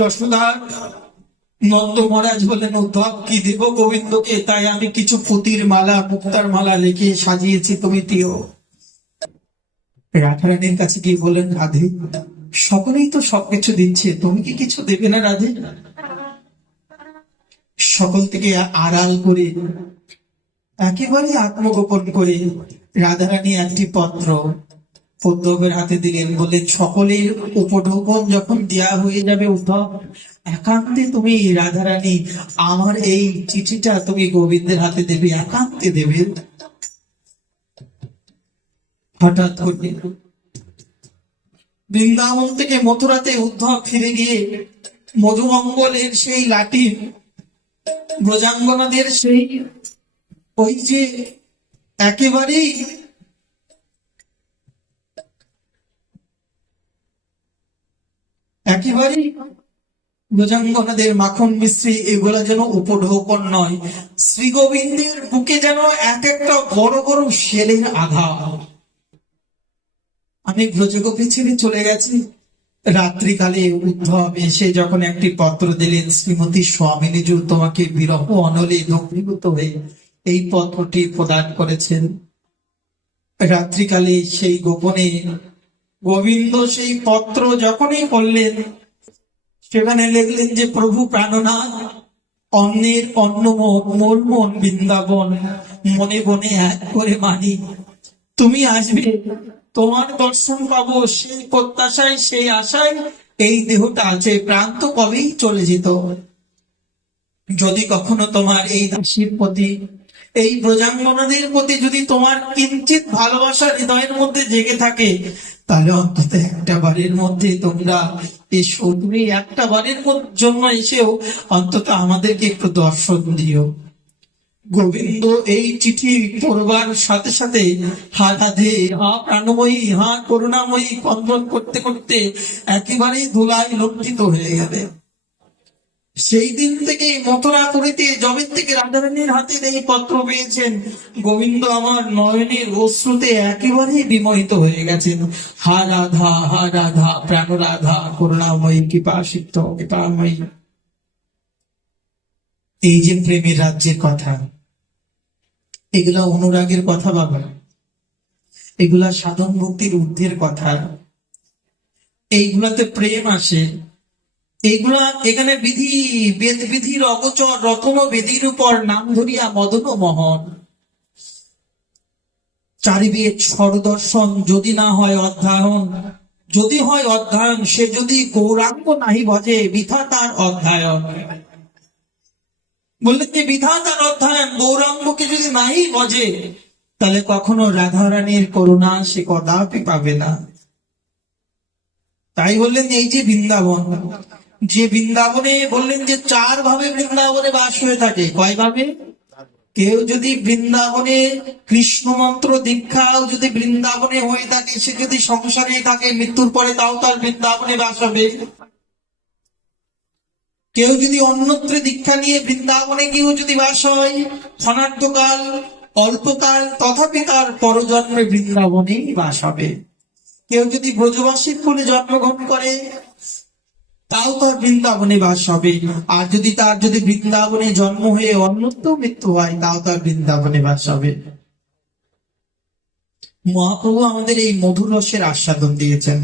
যশোদা নন্দ মহারাজ উদ্ধব কি দেব গোবিন্দকে? তাই আমি কিছু পুতির মালা, মুক্তার মালা সাজিয়েছি, তুমি রাধারানীর কাছে গিয়ে বলেন রাধে, সকলেই তো সবকিছু দিচ্ছে, তুমি কি কিছু দেবে না রাধে? সকল থেকে আড়াল করে একেবারে আত্মগোপন করে রাধারানী একটি পত্র উদ্ধবের হাতে দিলেন বললেন সকলের উপঢৌকন যখন দেয়া হয়ে যাবে উদ্ধব, একান্তে তুমি রাধারানী, আমার এই চিঠিটা তুমি গোবিন্দের হাতে দেবে, একান্তে দেবে। হঠাৎ করে বৃন্দাবন থেকে মথুরাতে উদ্ধব ফিরে গিয়ে মধুমঙ্গলের সেই লাঠি, ব্রজাঙ্গনাদের সেই ওই যে একেবারেই ব্রজাঙ্গনাদের মাখন এগুলা যেন উপঢৌকন নয়। শ্রী গোবিন্দের বুকে যেন এক একটা বড় বড় আমি ছেড়ে চলে গেছি। রাত্রিকালে উদ্ধব এসে যখন একটি পত্র দিলেন, শ্রীমতী স্বামিনীজু তোমাকে বিরহ অনলে দগ্ধীভূত হয়ে এই পত্রটি প্রদান করেছেন। রাত্রিকালে সেই গোপনে গোবিন্দ সেই পত্র যখনই পড়লেন, সেখানে লিখলেন যে, প্রভু প্রাণনাথ অন্যের অন্ন মোর মন বৃন্দাবন, মনে বনে এক করে মানি। তুমি আসবে, তোমার দর্শন পাবো, সেই প্রত্যাশায়, সেই আশায়, এই দেহটা আছে প্রাণ তো কবেই চলে যেত? যদি কখনো তোমার এই দাসীর প্রতি এই প্রজাঙ্গনাদের প্রতি যদি তোমার কিঞ্চিত ভালোবাসা হৃদয়ের মধ্যে জেগে থাকে, তাহলে অন্তত একটা বাড়ির মধ্যে তোমরা এসো। তুমি একটা বাড়ির জন্য এসেও অন্তত আমাদেরকে একটু দর্শন দিও। গোবিন্দ এই চিঠি পড়বার সাথে সাথে হা রাধে হা প্রাণময়ী হা করুণাময়ী কন্দন করতে করতে একেবারেই ধুলায় লজ্জিত হয়ে গেলে। সেই দিন থেকে মথুরা করিতে জবের থেকে রাধারানীর হাতে এই পত্র পেয়েছেন, গোবিন্দ আমার নয়নের অশ্রুতে একেবারেই বিমোহিত হয়ে গেছেন। হা রাধা হা রাধা, প্রাণ রাধা, করুণাময়ী, কৃপা সিদ্ধ, কৃপাময়ী। এই যে প্রেমের রাজ্যের কথা, এগুলা অনুরাগের কথা বাবা। এগুলা সাধন ভক্তির ঊর্ধ্বের কথা। এইগুলাতে প্রেম আসে। এইগুলা এখানে বিধি, বেদ বিধির অগোচর রতন বেদির উপর নাম ধরিয়া মদন মহন। চারিবেদ স্বরদর্শন যদি না হয় অধ্যয়ন, যদি হয় অধ্যয়ন, সে যদি গৌরাঙ্গ নাহি ভজে, বিধা তার অধ্যয়ন। বললেন যে বিধাতার অধ্যয়ন? গৌরাঙ্গকে যদি নাহি বজে তাহলে কখনো রাধারানীর করুণা সে কদাপি পাবে না। তাই বললেন এই যে বৃন্দাবন যে বৃন্দাবনে বললেন যে চার ভাবে বৃন্দাবনে বাস হয়ে থাকে, কয় ভাবে? কেউ যদি বৃন্দাবনে কৃষ্ণ মন্ত্র দীক্ষাও যদি বৃন্দাবনে হয়ে থাকে, সে যদি সংসারে থাকে, মৃত্যুর পরে তাও তার বৃন্দাবনে বাস হবে। কেউ যদি অন্যত্র দীক্ষা নিয়ে বৃন্দাবনে গিয়েও যদি বাস হয় ক্ষণার্ধকাল অল্পকাল, তথাপি তার পরজন্মে বৃন্দাবনেই বাস হবে। কেউ যদি ব্রজবাসীর কোলে জন্মগ্রহণ করে তাও তার বৃন্দাবনে বাস হবে। আর যদি তার যদি বৃন্দাবনে জন্ম হয়ে অন্যত্র মৃত্যু হয়, তাও তার বৃন্দাবনে বাস হবে। মহাপ্রভু আমাদের এই মধুর রসের আস্বাদন দিয়েছেন।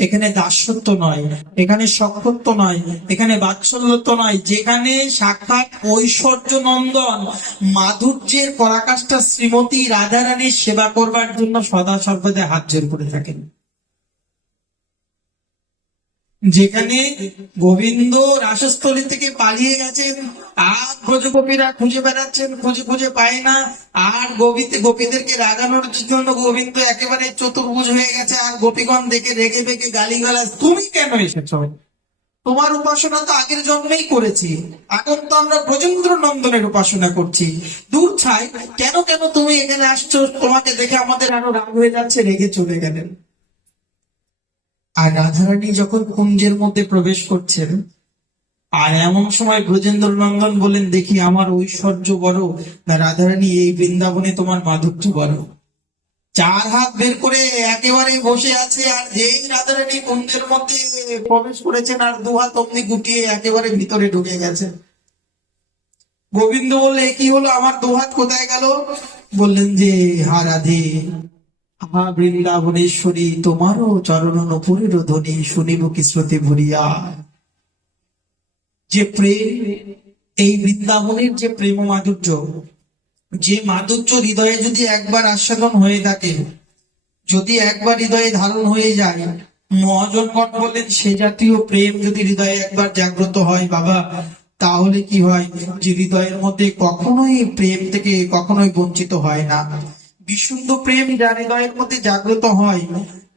এখানে দাসত্ব নয়, এখানে সক্ষত্ব নয়, এখানে বাৎসল্যত্ব নয়। যেখানে সাক্ষাৎ ঐশ্বর্য নন্দন মাধুর্যের পরাকাষ্ঠা শ্রীমতী রাধারানীর সেবা করবার জন্য সদা সর্বদা হাত জোর করে থাকেন। যেখানে গোবিন্দ রাসস্থলী থেকে পালিয়ে গেছেন, আর ব্রজগোপীরা খুঁজে বেড়াচ্ছেন, খুঁজে খুঁজে পায় না, আর গোবিতে গোপীদেরকে রাগানোর জন্য গোবিন্দ একেবারে চতুর্ভুজ হয়ে গেছে, আর গোপীগণ দেখে রেগে বেগে গালি গালাজ তুমি কেন এসেছ? তোমার উপাসনা তো আগের জন্মেই করেছি, এখন তো আমরা ব্রজেন্দ্র নন্দনের উপাসনা করছি। দূর ছাই, কেন কেন তুমি এখানে আসছো? তোমাকে দেখে আমাদের আরও রাগ হয়ে যাচ্ছে, রেগে চলে গেলেন। আর রাধারানী যখন কুঞ্জের মধ্যে প্রবেশ করছেন, আর এমন সময় ব্রজেন্দ্র নন্দন বলেন, দেখি আমার ঐশ্বর্য বড়, না রাধারানী এই বৃন্দাবনে তোমার মাধুর্য বড়। চার হাত বের করে একেবারে বসে আছে, আর যেই রাধারানী কুঞ্জের মধ্যে প্রবেশ করেছেন, আর দু হাত অমনি গুটিয়ে একেবারে ভিতরে ঢুকে গেছে গোবিন্দ বললে কি হলো? আমার দু হাত কোথায় গেল? বললেন যে, হা রাধে হা বৃন্দাবনেশ্বরী তোমারও চরণ নপুরের ধ্বনি শুনিব কি শ্রুতি ভরিয়া যে প্রেম, এই বৃন্দাবনের যে প্রেম মাধুর্য, যে মাধুর্য হৃদয়ে যদি একবার আস্বাদন হয়ে থাকে, যদি একবার হৃদয়ে ধারণ হয়ে যায় মহাজনগণ বলেন, সে জাতীয় প্রেম যদি হৃদয়ে একবার জাগ্রত হয়, বাবা, তাহলে কি হয়? যে হৃদয়ের মধ্যে কখনোই প্রেম থেকে কখনোই বঞ্চিত হয় না। বিশুদ্ধ প্রেম যার হৃদয়ের মধ্যে জাগ্রত হয়,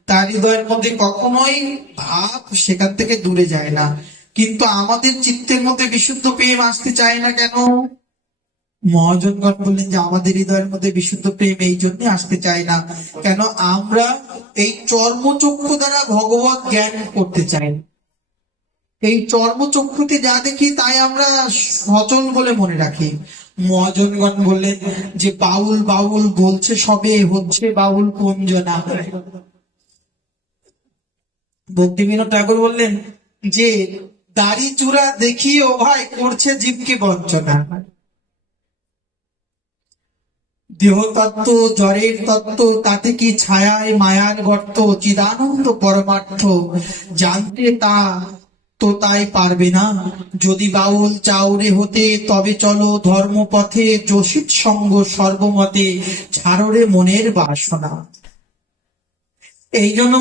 তার হৃদয়ের মধ্যে কখনোই ভাব সেখান থেকে দূরে যায় না। কিন্তু আমাদের চিত্তের মধ্যে বিশুদ্ধ প্রেম আসতে চায় না কেন? মহাজনগণ বললেন যে আমাদের হৃদয়ের মধ্যে বিশুদ্ধ প্রেম এই জন্য আসতে চায় না। কেন? আমরা এই চর্মচক্ষু দ্বারা ভগবত জ্ঞান করতে চাই। এই চর্মচক্ষুতে যা দেখি তাই আমরা সচল বলে মনে রাখি। মহাজনগণ বললেন যে, বাউল বাউল বলছে সবে, হচ্ছে বাউল কোন কুঞ্জনা। ভক্তিবিনোদ ঠাকুর বললেন যে, দাড়ি চূড়া দেখি ও ভাই করছে জীবকে বঞ্চনা। দেহ তত্ত্ব জ্বরের তত্ত্ব, তাতে কি ছায়ায় মায়ার গর্ত, চিদানন্দ পরমার্থ, জানতে তা তো তাই পারবে না। যদি বাউল চাউরে হতে, তবে চলো ধর্মপথে যোশিত সঙ্গ সর্বমতে ছাড়রে মনের বাসনা। এই জন্য